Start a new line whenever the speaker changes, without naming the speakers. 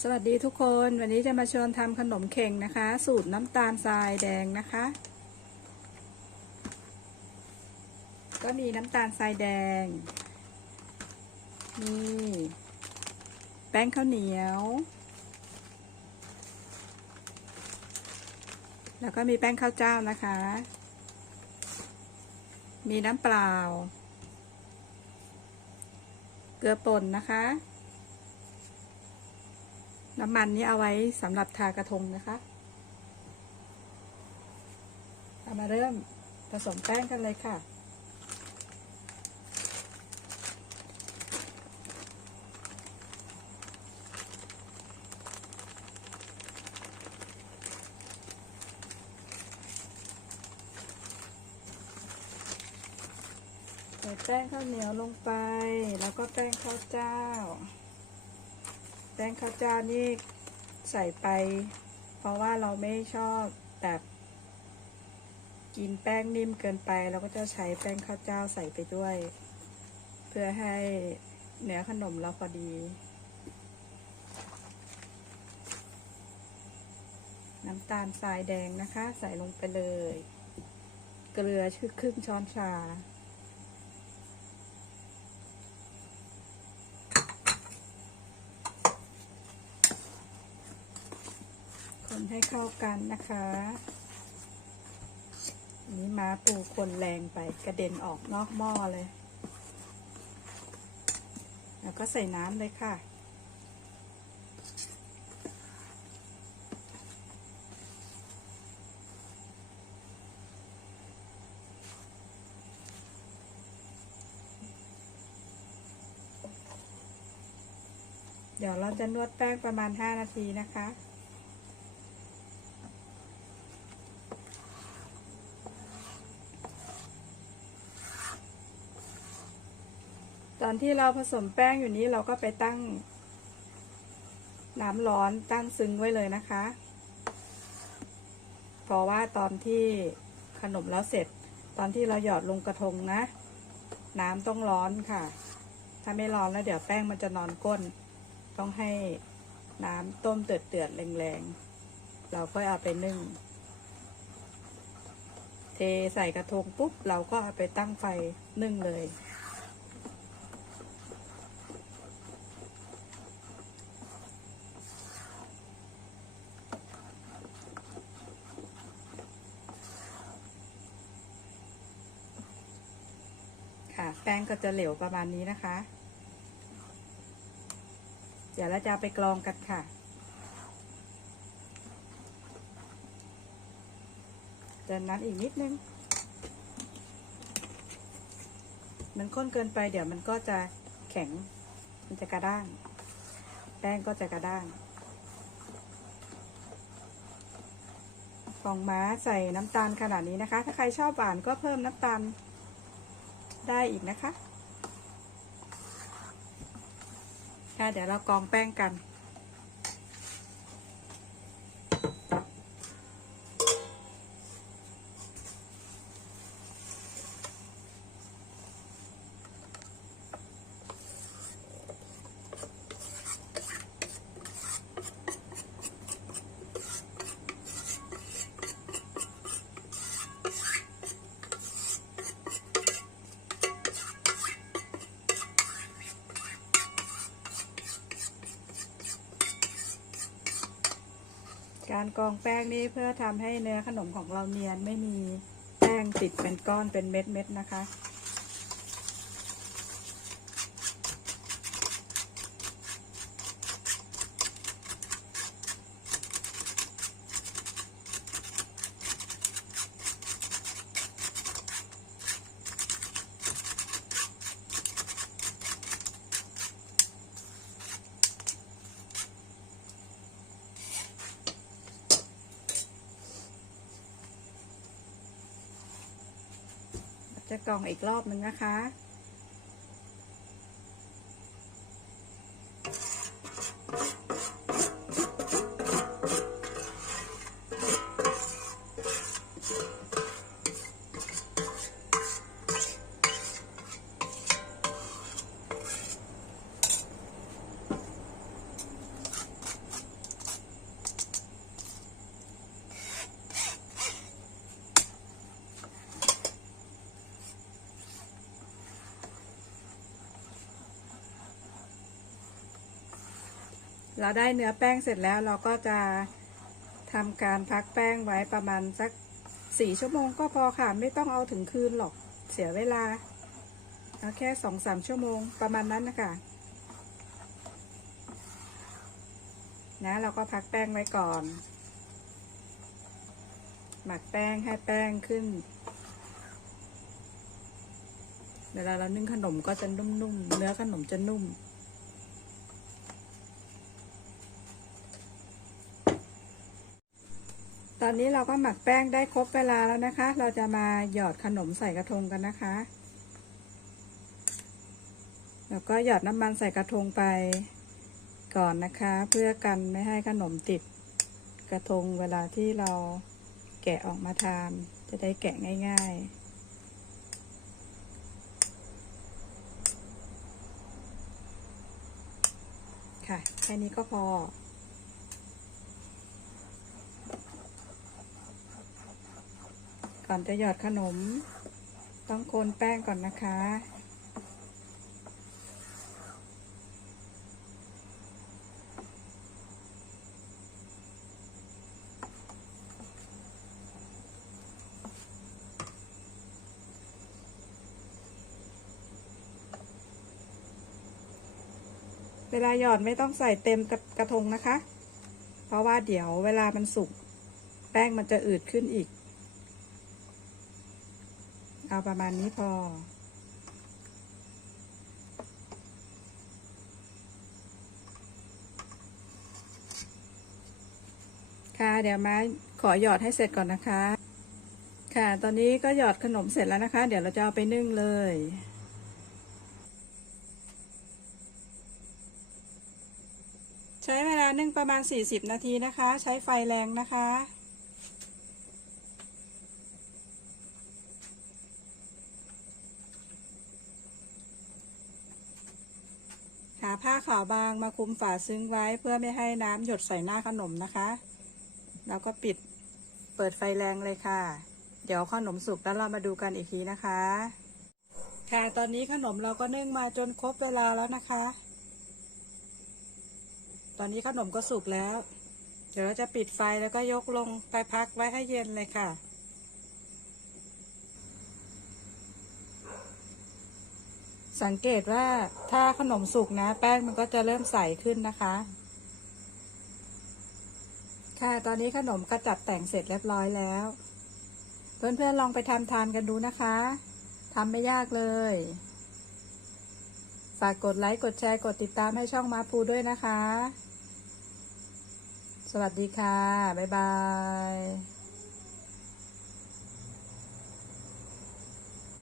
สวัสดีทุกคนวันนี้จะมาชวนทำขนมเข่งนะคะ สูตรน้ำตาลทรายแดงนะคะ ก็มีน้ำตาลทรายแดงนี่แป้งข้าวเหนียว แล้วก็มีแป้งข้าวเจ้านะคะ มีน้ำเปล่า เกลือป่นนะคะ น้ำมันนี้เอาไว้สำหรับทากระทงนะคะเรามาเริ่มผสมแป้งกันเลยค่ะ ใส่แป้งข้าวเหนียวลงไป แล้วก็แป้งข้าวเจ้า แป้งข้าวเจ้านี่ใส่ไป เพราะว่าเราไม่ชอบแบบกินแป้งนิ่มเกินไป เราก็จะใช้แป้งข้าวเจ้าใส่ไปด้วย เพื่อให้เนื้อขนมเราพอดี น้ำตาลทรายแดงนะคะ ใส่ลงไปเลย เกลือชื่อครึ่งช้อนชา คนให้เข้ากันนะคะนนี้ม้าปูคนแรงไปกระเด็นออกนอกหม้อเลย แล้วก็ใส่น้ำเลยค่ะ เดี๋ยวเราจะนวดแป้งประมาณ 5 นาทีนะคะ อนที่เราผสมแป้งอยู่นี้เราก็ไปตั้งน้ำร้อนตั้งซึ้งไว้เลยนะคะ เพราะว่าตอนที่ขนมแล้วเสร็จ ตอนที่เราหยอดลงกระทงนะ น้ำต้องร้อนค่ะ ถ้าไม่ร้อนแล้วเดี๋ยวแป้งมันจะนอนก้น ต้องให้น้ำต้มเตือดเตือดๆแรงๆ เราก็เอาไปนึ่ง เทใส่กระทงปุ๊บ เราก็เอาไปตั้งไฟนึ่งเลย แป้งก็จะเหลวประมาณนี้นะคะ เดี๋ยวเราจะไปกรองกันค่ะเติมน้ำอีกนิดนึง มันข้นเกินไปเดี๋ยวมันก็จะแข็ง มันจะกระด้าง แป้งก็จะกระด้างฟองม้าใส่น้ำตาลขนาดนี้นะคะ ถ้าใครชอบหวานก็เพิ่มน้ำตาล ได้อีกนะคะค่ะเดี๋ยวเรากองแป้งกัน การกรองแป้งนี่เพื่อทำให้เนื้อขนมของเราเนียนไม่มีแป้งติดเป็นก้อนเป็นเม็ดเม็ดๆนะคะ จะกรองอีกรอบหนึ่งนะคะ เราได้เนื้อแป้งเสร็จแล้วเราก็จะทำการพักแป้งไว้ประมาณสักสี่ชั่วโมงก็พอค่ะ ไม่ต้องเอาถึงคืนหรอกเสียเวลา เอาแค่สองสามชั่วโมงประมาณนั้นนะคะนะเราก็พักแป้งไว้ก่อน หมักแป้งให้แป้งขึ้น เวลาเรานึ่งขนมก็จะนุ่มๆ เนื้อขนมจะนุ่ม ตอนนี้เราก็หมักแป้งได้ครบเวลาแล้วนะคะ เราจะมาหยอดขนมใส่กระทงกันนะคะ แล้วก็หยอดน้ำมันใส่กระทงไปก่อนนะคะ เพื่อกันไม่ให้ขนมติดกระทงเวลาที่เราแกะออกมาทาน จะได้แกะง่าย ๆค่ะ แค่นี้ก็พอ อนจะหยอดขนม ต้องโคนแป้งก่อนนะคะ เวลาหยอดไม่ต้องใส่เต็มกระกระทงนะคะ เพราะว่าเดี๋ยวเวลามันสุก แป้งมันจะอืดขึ้นอีก เอาประมาณนี้พอ ค่ะเดี๋ยวมาขอหยอดให้เสร็จก่อนนะคะ ค่ะ ตอนนี้ก็หยอดขนมเสร็จแล้วนะคะ เดี๋ยวเราจะเอาไปนึ่งเลยใช้เวลานึ่งประมาณ 40 นาทีนะคะ ใช้ไฟแรงนะคะ ผ้าขาวบางมาคุมฝาซึ้งไว้เพื่อไม่ให้น้ำหยดใส่หน้าขนมนะคะ แล้วก็ปิดเปิดไฟแรงเลยค่ะ เดี๋ยวขนมสุกแล้วเรามาดูกันอีกทีนะคะ ค่ะตอนนี้ขนมเราก็นึ่งมาจนครบเวลาแล้วนะคะ ตอนนี้ขนมก็สุกแล้ว เดี๋ยวเราจะปิดไฟแล้วก็ยกลงไปพักไว้ให้เย็นเลยค่ะ สังเกตว่าถ้าขนมสุกนะ แป้งมันก็จะเริ่มใสขึ้นนะคะ ค่ะตอนนี้ขนมก็จัดแต่งเสร็จเรียบร้อยแล้ว เพื่อนๆลองไปทำทานกันดูนะคะทำไม่ยากเลย ฝากกดไลค์กดแชร์กดติดตามให้ช่องมาพูด้วยนะคะ สวัสดีค่ะ บ๊ายบาย